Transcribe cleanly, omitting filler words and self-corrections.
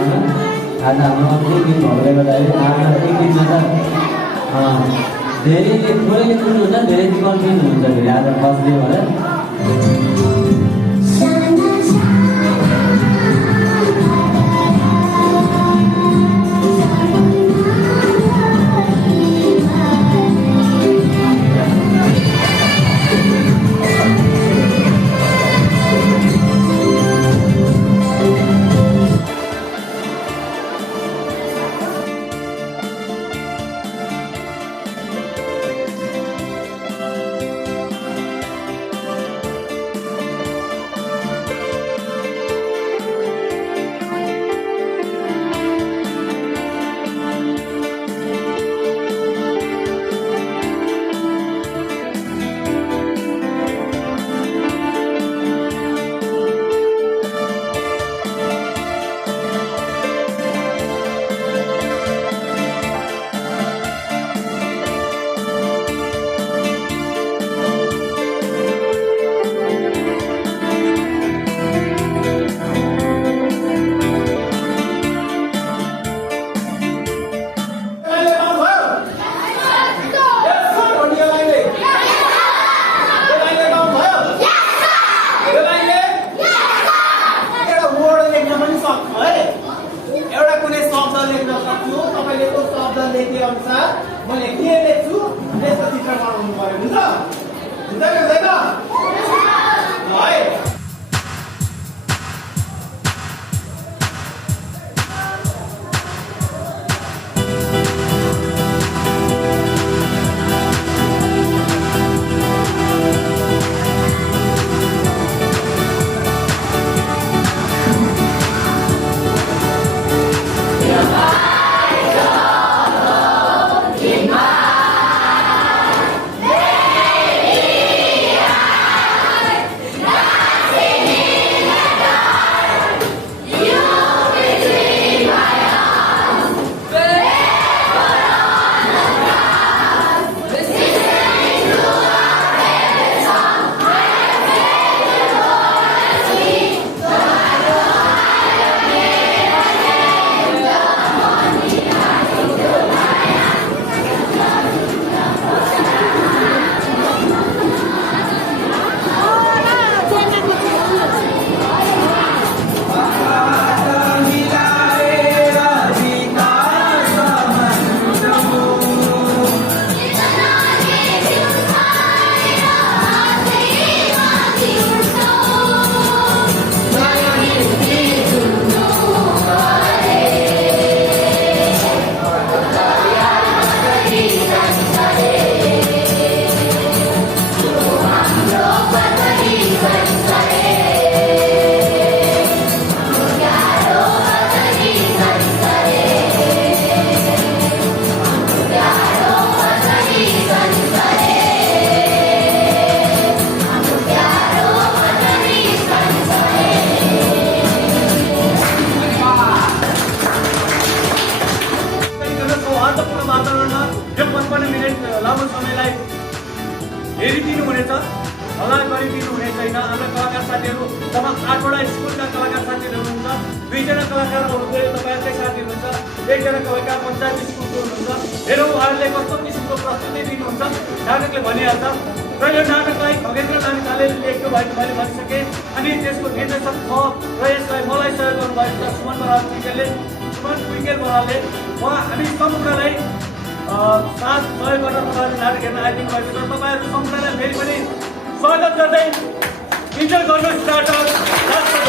आज हाम्रो एक दिन भएकोले गर्दाखेरि आज एक दिनमा त धेरै थोरैले कुर्नुहुन्छ, धेरै कन्फ्युज हुनुहुन्छ फेरि आज फर्स्ट डे भनेर। लामो समयलाई हेरिदिनु हुनेछ, हल्ला गरिदिनु हुने छैन। हाम्रा कलाकार साथीहरू तमाम 8वटा स्कुलका कलाकार साथीहरू हुनुहुन्छ, 2जना कलाकार तपाईँहरूकै साथी हुनुहुन्छ, 1जना कलाकार पञ्चायत स्कुलको हुनुहुन्छ। हेरौँ उहाँहरूले कस्तो किसिमको प्रस्तुति दिनुहुन्छ, नाटकले भनिहाल्छ। र यो नाटकलाई खगेन्द्र लामिछानेले लेख्नु भएको मैले भनिसके, अनि त्यसको निर्देशक म र यसलाई मलाई सहयोग गर्नुभएको छ सुमन कुइकेल बरालले। हामी सम्पूर्णलाई साथ सहयोग गर्न तपाईँहरू नाटक हेर्न आइदिनु भएको छ। तपाईँहरू सम्पूर्णलाई फेरि पनि स्वागत गर्दै इन्जोय गर्नुहोस् नाटक।